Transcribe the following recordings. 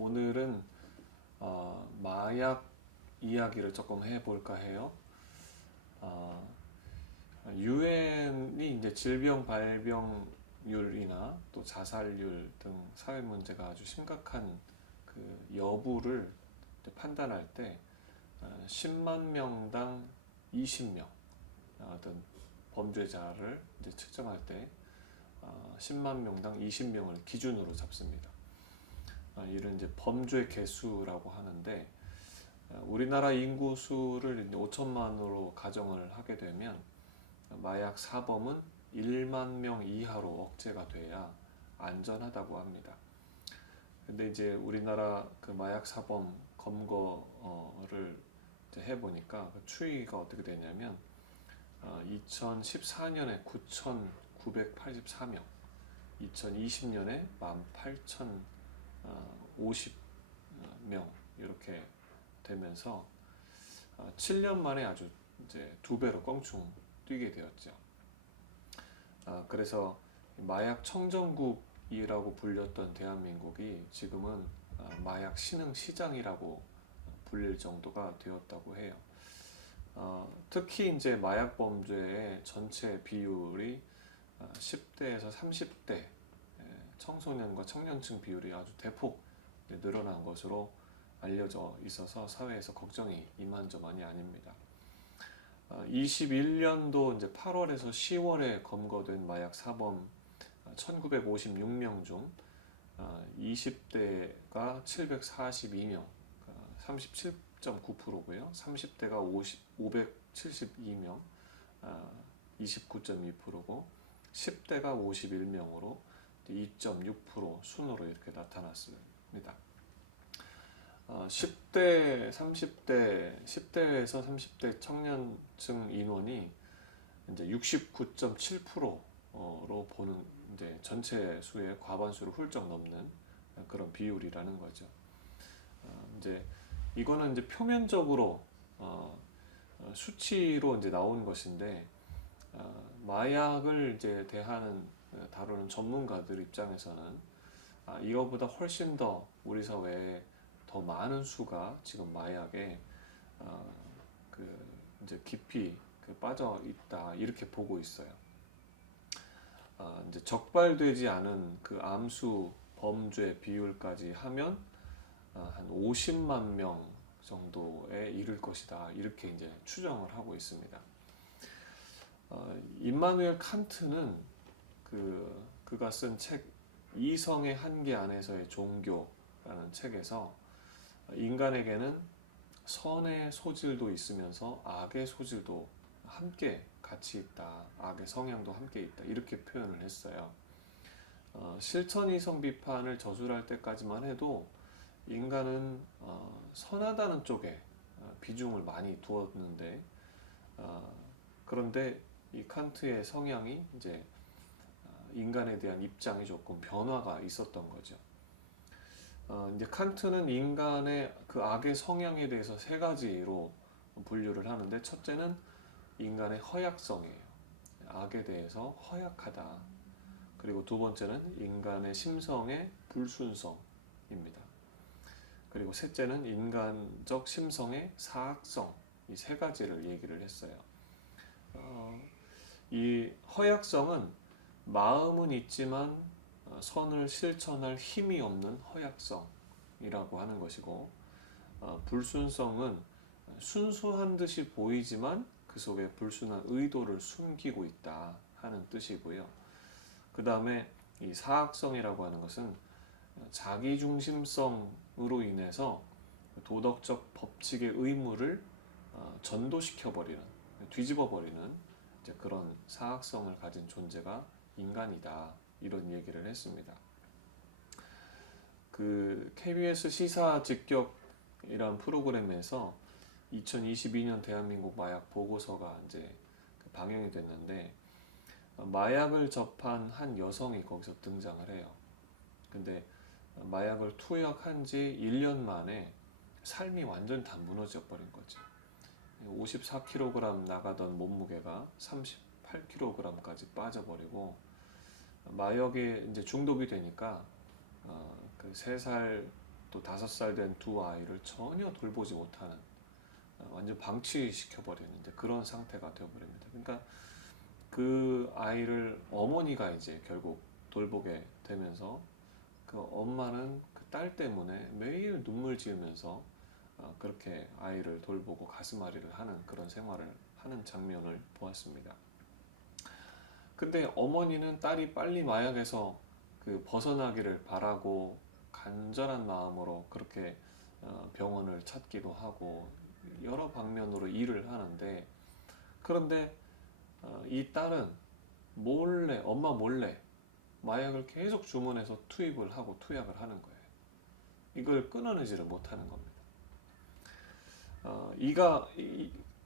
오늘은 마약 이야기를 조금 해볼까 해요. 어, 유엔이 이제 질병 발병률이나 또 자살률 등 사회 문제가 아주 심각한 그 여부를 판단할 때 10만 명당 20명 어떤 범죄자를 이제 측정할 때 10만 명당 20명을 기준으로 잡습니다. 이를 이제 범죄 개수라고 하는데 우리나라 인구 수를 5천만으로 가정을 하게 되면 마약 사범은 1만 명 이하로 억제가 돼야 안전하다고 합니다. 근데 이제 우리나라 그 마약 사범 검거를 이제 해보니까 그 추이가 어떻게 되냐면 2014년에 9,984명, 2020년에 18,050명 이렇게 되면서 7년 만에 아주 이제 두 배로 껑충 뛰게 되었죠. 그래서 마약 청정국이라고 불렸던 대한민국이 지금은 마약 신흥 시장이라고 불릴 정도가 되었다고 해요. 특히 이제 마약 범죄의 전체 비율이 10대에서 30대 청소년과 청년층 비율이 아주 대폭 늘어난 것으로 알려져 있어서 사회에서 걱정이 이만저만이 아닙니다. 21년도 이제 8월에서 10월에 검거된 마약 사범 1956명 중 20대가 742명, 37.9%고요. 30대가 572명, 29.2%고 10대가 51명으로 2.6% 순으로 이렇게 나타났습니다. 10대, 30대, 10대에서 30대 청년층 인원이 이제 69.7%로 보는 이제 전체 수의 과반수를 훌쩍 넘는 그런 비율이라는 거죠. 이제 이거는 이제 표면적으로 수치로 이제 나온 것인데 마약을 이제 다루는 전문가들 입장에서는 이거보다 훨씬 더 우리 사회에 더 많은 수가 지금 마약에 그 이제 깊이 빠져 있다 이렇게 보고 있어요. 이제 적발되지 않은 그 암수 범죄 비율까지 하면 한 50만 명 정도에 이를 것이다 이렇게 이제 추정을 하고 있습니다. 임마누엘 칸트는 그가 쓴 책 이성의 한계 안에서의 종교라는 책에서 인간에게는 선의 소질도 있으면서 악의 소질도 함께 같이 있다. 악의 성향도 함께 있다. 이렇게 표현을 했어요. 실천이성 비판을 저술할 때까지만 해도 인간은 선하다는 쪽에 비중을 많이 두었는데 그런데 이 칸트의 성향이 이제 인간에 대한 입장이 조금 변화가 있었던 거죠. 이제 칸트는 인간의 그 악의 성향에 대해서 세 가지로 분류를 하는데 첫째는 인간의 허약성이에요. 악에 대해서 허약하다. 그리고 두 번째는 인간의 심성의 불순성입니다. 그리고 셋째는 인간적 심성의 사악성. 이 세 가지를 얘기를 했어요. 이 허약성은 마음은 있지만 선을 실천할 힘이 없는 허약성이라고 하는 것이고 불순성은 순수한 듯이 보이지만 그 속에 불순한 의도를 숨기고 있다 하는 뜻이고요. 그 다음에 이 사악성이라고 하는 것은 자기중심성으로 인해서 도덕적 법칙의 의무를 전도시켜버리는, 뒤집어버리는 이제 그런 사악성을 가진 존재가 인간이다. 이런 얘기를 했습니다. 그 KBS 시사 직격이란 프로그램에서 2022년 대한민국 마약 보고서가 이제 방영이 됐는데 마약을 접한 한 여성이 거기서 등장을 해요. 근데 마약을 투약한 지 1년 만에 삶이 완전 다 무너져 버린 거죠. 54kg 나가던 몸무게가 38kg까지 빠져버리고 마약에 이제 중독이 되니까 그 3살 또 5살 된 두 아이를 전혀 돌보지 못하는 완전 방치시켜 버리는 이제 그런 상태가 되어버립니다. 그러니까 그 아이를 어머니가 이제 결국 돌보게 되면서 그 엄마는 그 딸 때문에 매일 눈물 지으면서 그렇게 아이를 돌보고 가슴앓이를 하는 그런 생활을 하는 장면을 보았습니다. 근데 어머니는 딸이 빨리 마약에서 그 벗어나기를 바라고 간절한 마음으로 그렇게 병원을 찾기도 하고 여러 방면으로 일을 하는데, 그런데 이 딸은 몰래, 엄마 몰래 마약을 계속 주문해서 투입을 하고 투약을 하는 거예요. 이걸 끊어내지를 못하는 겁니다.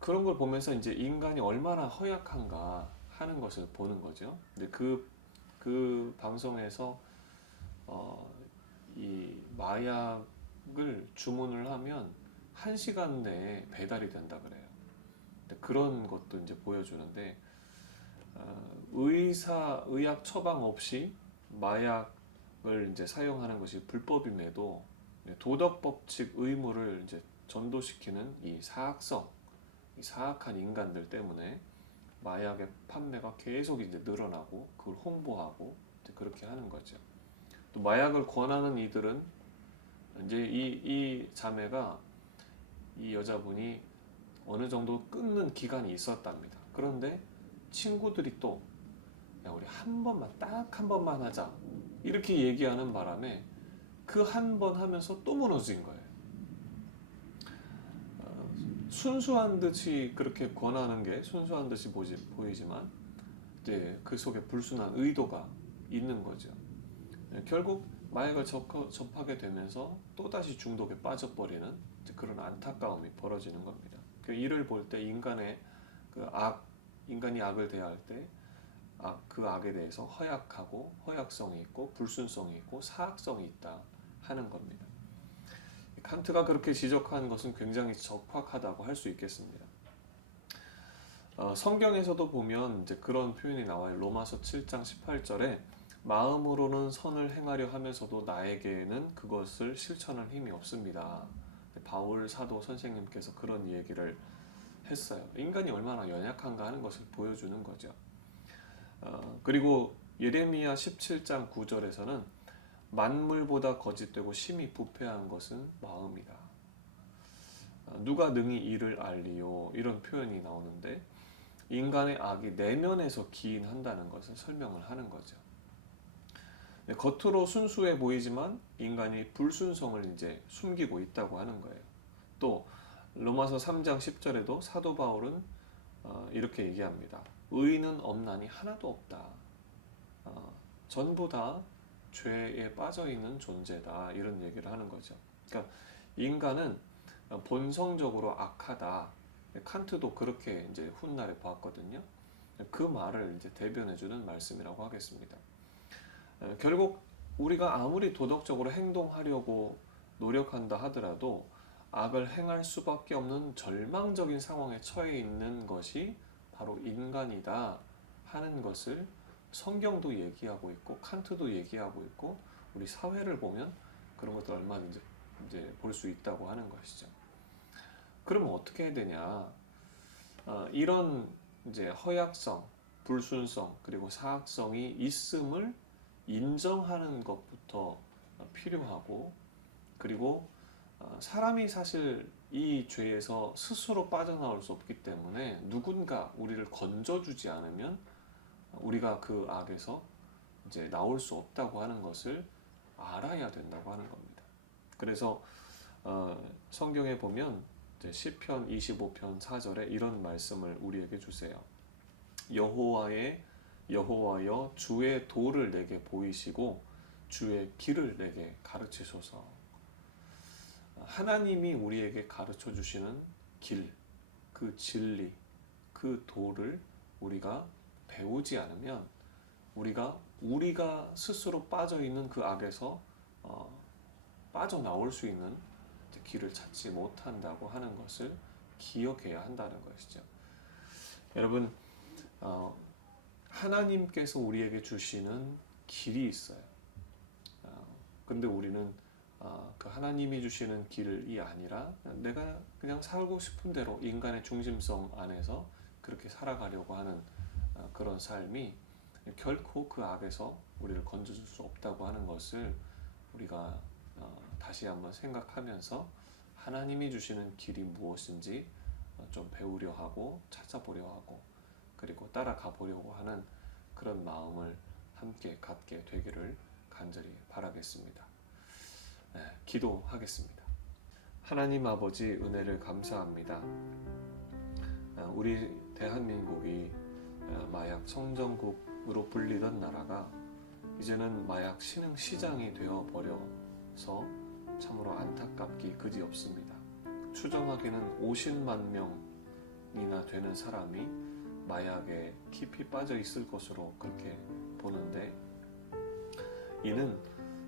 그런 걸 보면서 이제 인간이 얼마나 허약한가 하는 것을 보는 거죠. 근데 그 방송에서 이 마약을 주문을 하면 1시간 내에 배달이 된다 그래요. 근데 그런 것도 이제 보여주는데, 의학 처방 없이 마약을 이제 사용하는 것이 불법임에도 도덕 법칙 의무를 이제 전도시키는 이 사악한 인간들 때문에 마약의 판매가 계속 이제 늘어나고 그걸 홍보하고 이제 그렇게 하는 거죠. 또 마약을 권하는 이들은 이제 이 자매가, 이 여자분이 어느 정도 끊는 기간이 있었답니다. 그런데 친구들이 또 야, 우리 딱 한 번만 하자 이렇게 얘기하는 바람에 그 한 번 하면서 또 무너진 거예요. 순수한 듯이 그렇게 권하는 게 순수한 듯이 보이지만 이제 그 속에 불순한 의도가 있는 거죠. 결국 마약을 접하게 되면서 또다시 중독에 빠져버리는 그런 안타까움이 벌어지는 겁니다. 이를 볼 때 인간이 악을 대할 때 그 악에 대해서 허약성이 있고 불순성이 있고 사악성이 있다 하는 겁니다. 칸트가 그렇게 지적한 것은 굉장히 적확하다고 할 수 있겠습니다. 성경에서도 보면 이제 그런 표현이 나와요. 로마서 7장 18절에 마음으로는 선을 행하려 하면서도 나에게는 그것을 실천할 힘이 없습니다. 바울 사도 선생님께서 그런 얘기를 했어요. 인간이 얼마나 연약한가 하는 것을 보여주는 거죠. 그리고 예레미야 17장 9절에서는 만물보다 거짓되고 심히 부패한 것은 마음이다. 누가 능히 이를 알리요? 이런 표현이 나오는데 인간의 악이 내면에서 기인한다는 것을 설명을 하는 거죠. 겉으로 순수해 보이지만 인간이 불순성을 이제 숨기고 있다고 하는 거예요. 또 로마서 3장 10절에도 사도 바울은 이렇게 얘기합니다. 의인은 없나니 하나도 없다. 전부 다 죄에 빠져 있는 존재다. 이런 얘기를 하는 거죠. 그러니까 인간은 본성적으로 악하다. 칸트도 그렇게 이제 훗날에 보았거든요. 그 말을 이제 대변해주는 말씀이라고 하겠습니다. 결국 우리가 아무리 도덕적으로 행동하려고 노력한다 하더라도 악을 행할 수밖에 없는 절망적인 상황에 처해 있는 것이 바로 인간이다 하는 것을 성경도 얘기하고 있고 칸트도 얘기하고 있고 우리 사회를 보면 그런 것들 얼마든지 이제 볼 수 있다고 하는 것이죠. 그러면 어떻게 해야 되냐? 이런 이제 허약성, 불순성 그리고 사악성이 있음을 인정하는 것부터 필요하고, 그리고 사람이 사실 이 죄에서 스스로 빠져나올 수 없기 때문에 누군가 우리를 건져주지 않으면 우리가 그 악에서 이제 나올 수 없다고 하는 것을 알아야 된다고 하는 겁니다. 그래서 성경에 보면 이제 시편 25편 4절에 이런 말씀을 우리에게 주세요. 여호와여 주의 도를 내게 보이시고 주의 길을 내게 가르치소서. 하나님이 우리에게 가르쳐 주시는 길, 그 진리, 그 도를 우리가 배우지 않으면 우리가 스스로 빠져 있는 그 악에서 빠져나올 수 있는 길을 찾지 못한다고 하는 것을 기억해야 한다는 것이죠. 여러분, 하나님께서 우리에게 주시는 길이 있어요. 근데 우리는 그 하나님이 주시는 길이 아니라 내가 그냥 살고 싶은 대로 인간의 중심성 안에서 그렇게 살아가려고 하는 그런 삶이 결코 그 악에서 우리를 건져줄 수 없다고 하는 것을 우리가 다시 한번 생각하면서 하나님이 주시는 길이 무엇인지 좀 배우려 하고 찾아보려 하고 그리고 따라가 보려고 하는 그런 마음을 함께 갖게 되기를 간절히 바라겠습니다. 네, 기도하겠습니다. 하나님 아버지 은혜를 감사합니다. 우리 대한민국이 마약 청정국으로 불리던 나라가 이제는 마약 신흥 시장이 되어 버려서 참으로 안타깝기 그지없습니다. 추정하기는 50만 명이나 되는 사람이 마약에 깊이 빠져 있을 것으로 그렇게 보는데, 이는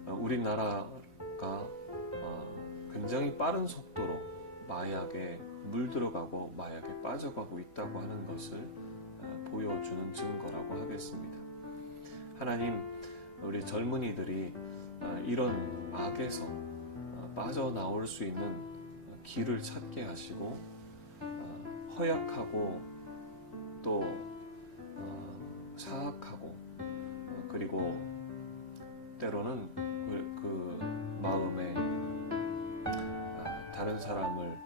우리나라가 굉장히 빠른 속도로 마약에 물들어가고 마약에 빠져가고 있다고 하는 것을 보여주는 증거라고 하겠습니다. 하나님, 우리 젊은이들이 이런 악에서 빠져나올 수 있는 길을 찾게 하시고 허약하고 또 사악하고 그리고 때로는 그 마음에 다른 사람을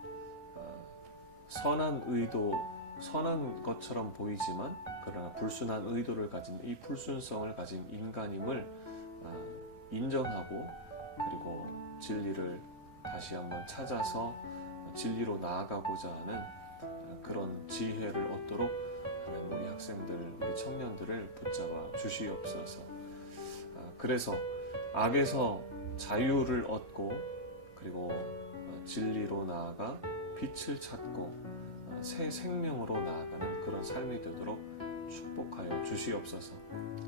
선한 것처럼 보이지만 그러나 불순한 의도를 가진 이 불순성을 가진 인간임을 인정하고 그리고 진리를 다시 한번 찾아서 진리로 나아가고자 하는 그런 지혜를 얻도록 하나님 우리 학생들, 우리 청년들을 붙잡아 주시옵소서. 그래서 악에서 자유를 얻고 그리고 진리로 나아가 빛을 찾고 새 생명으로 나아가는 그런 삶이 되도록 축복하여 주시옵소서.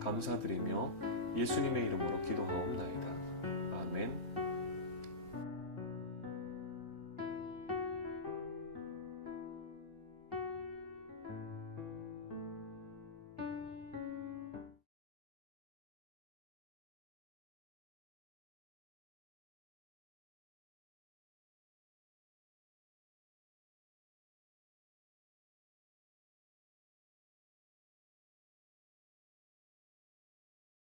감사드리며 예수님의 이름으로 기도하옵나이다.